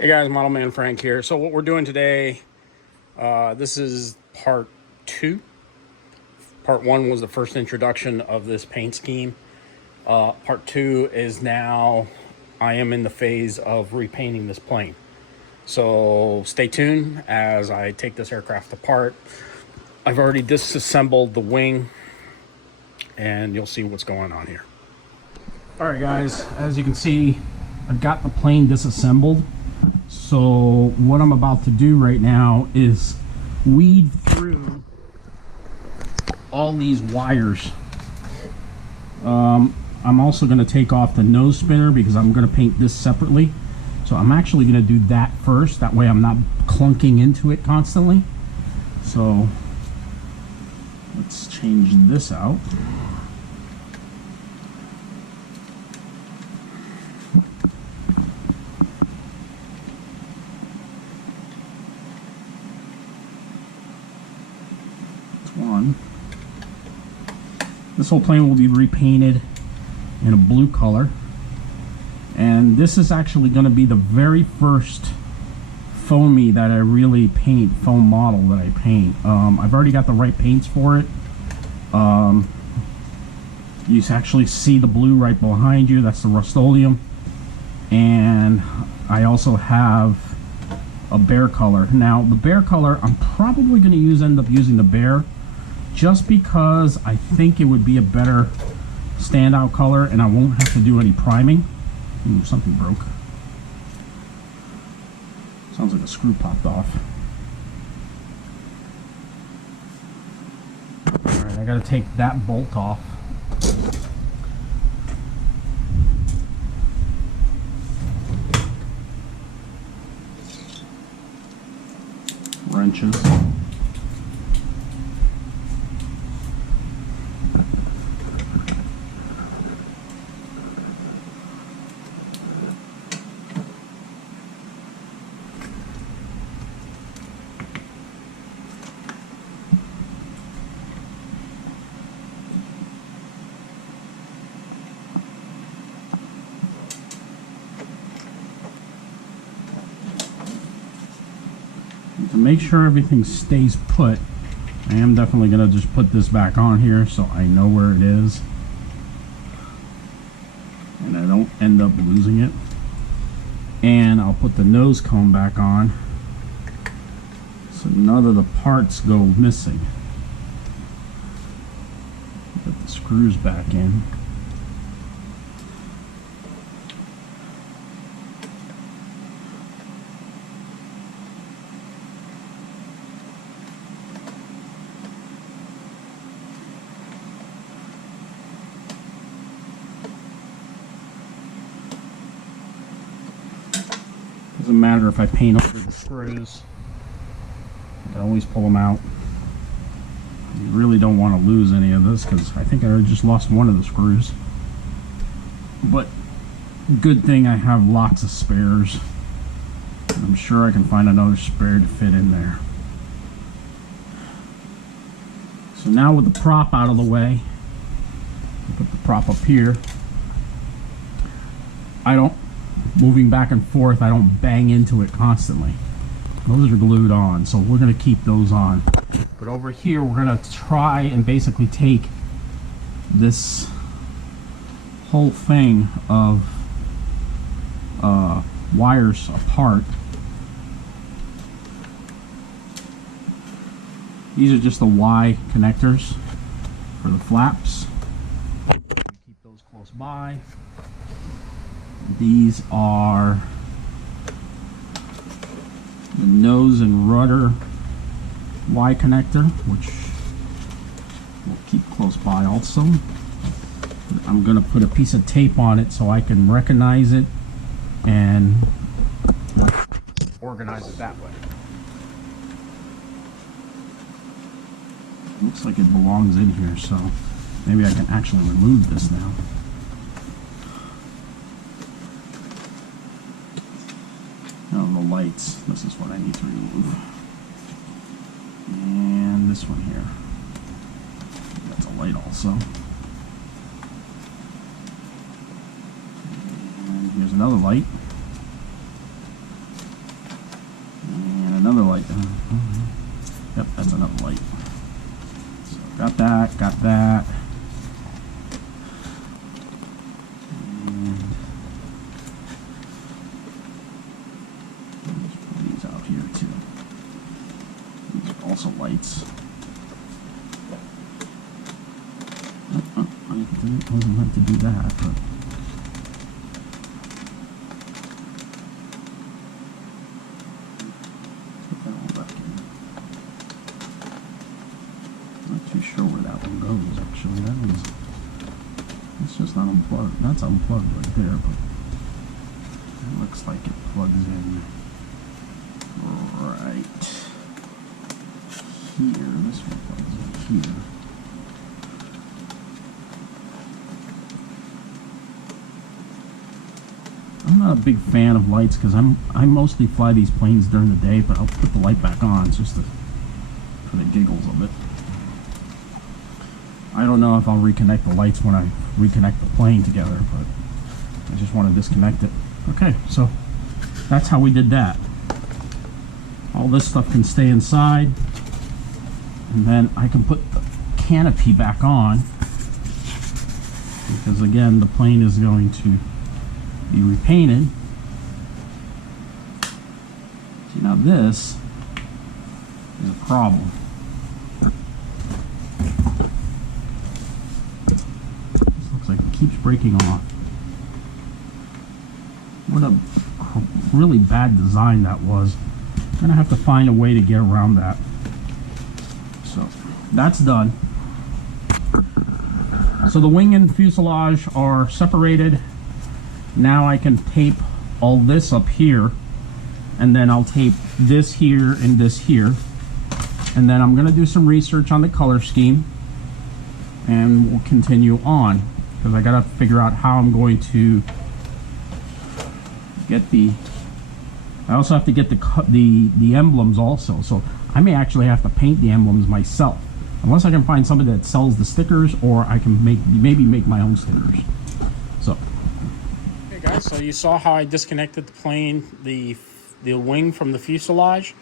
Hey guys, Model Man Frank here. So what we're doing today, this is part 2. Part 1 was the first introduction of this paint scheme. Part 2 is now, I am in the phase of repainting this plane. So stay tuned as I take this aircraft apart. I've already disassembled the wing and you'll see what's going on here. All right guys, as you can see, I've got the plane disassembled. So what I'm about to do right now is weed through all these wires. I'm also going to take off the nose spinner because I'm going to paint this separately. So I'm actually going to do that first. That way I'm not clunking into it constantly. So let's change this out. This whole plane will be repainted in a blue color, and this is actually going to be the very first foamy that I really paint, foam model that I paint. I've already got the right paints for it. You actually see the blue right behind you, that's the Rust-Oleum, and I also have a bear color. Now the bear color, I'm probably going to end up using the bear just because I think it would be a better standout color and I won't have to do any priming. Ooh, something broke. Sounds like a screw popped off. Alright, I gotta take that bolt off. Wrenches. To make sure everything stays put, I am definitely going to just put this back on here so I know where it is and I don't end up losing it. And I'll put the nose cone back on so none of the parts go missing. Put the screws back in. Doesn't matter if I paint over the screws, I can always pull them out. You really don't want to lose any of this because I think I just lost one of the screws. But good thing I have lots of spares. I'm sure I can find another spare to fit in there. So now with the prop out of the way, I'll put the prop up here. Moving back and forth, I don't bang into it constantly. Those are glued on, so we're going to keep those on. But over here, we're going to try and basically take this whole thing of wires apart. These are just the Y connectors for the flaps. Keep those close by. These are the nose and rudder Y connector, which we'll keep close by also. I'm going to put a piece of tape on it so I can recognize it and organize it that way. Looks like it belongs in here, so maybe I can actually remove this now. Lights. This is what I need to remove. And this one here. That's a light also. And here's another light. another light. Yep, that's another light. So got that, got that. And let's put these out here too. These are also lights. I wasn't meant to do that, but put that all back in. Not too sure where that one goes actually. That one's, it's just not unplugged. That's unplugged right there, but it looks like it plugs in right here. This one plugs in here. I'm not a big fan of lights because I mostly fly these planes during the day, but I'll put the light back on just for the giggles of it. I don't know if I'll reconnect the lights when I reconnect the plane together, but I just want to disconnect it. Okay, so that's how we did that. All this stuff can stay inside, and then I can put the canopy back on because again the plane is going to be repainted. See, now this is a problem. This looks like it keeps breaking off. What a really bad design that was. I'm gonna have to find a way to get around that. So that's done. So the wing and fuselage are separated. Now I can tape all this up here, and then I'll tape this here and this here, and then I'm going to do some research on the color scheme, and we'll continue on because I got to figure out how I'm going to get the. I also have to get the emblems also, so I may actually have to paint the emblems myself, unless I can find somebody that sells the stickers, or I can maybe make my own stickers. So. Guys, so you saw how I disconnected the plane, the wing from the fuselage.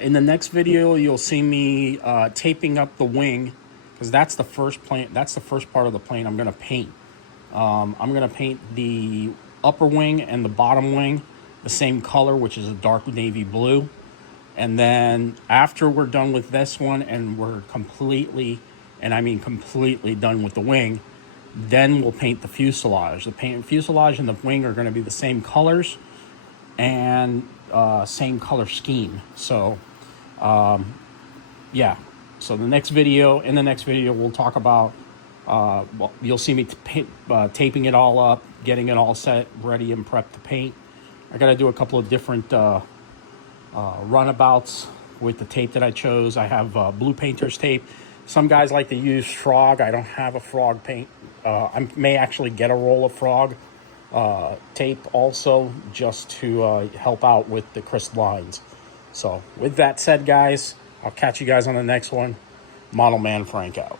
In the next video, you'll see me taping up the wing, because that's the first plane. That's the first part of the plane I'm going to paint. I'm going to paint the upper wing and the bottom wing the same color, which is a dark navy blue. And then after we're done with this one, and we're completely, and I mean completely done with the wing, then we'll paint the fuselage. The fuselage and the wing are going to be the same colors and same color scheme. So yeah, so in the next video we'll talk about well, you'll see me taping it all up, getting it all set, ready and prepped to paint. I got to do a couple of different runabouts with the tape that I chose. I have blue painter's tape. Some guys like to use frog. I don't have a frog paint. I may actually get a roll of frog tape also, just to help out with the crisp lines. So with that said, guys, I'll catch you guys on the next one. Model Man Frank out.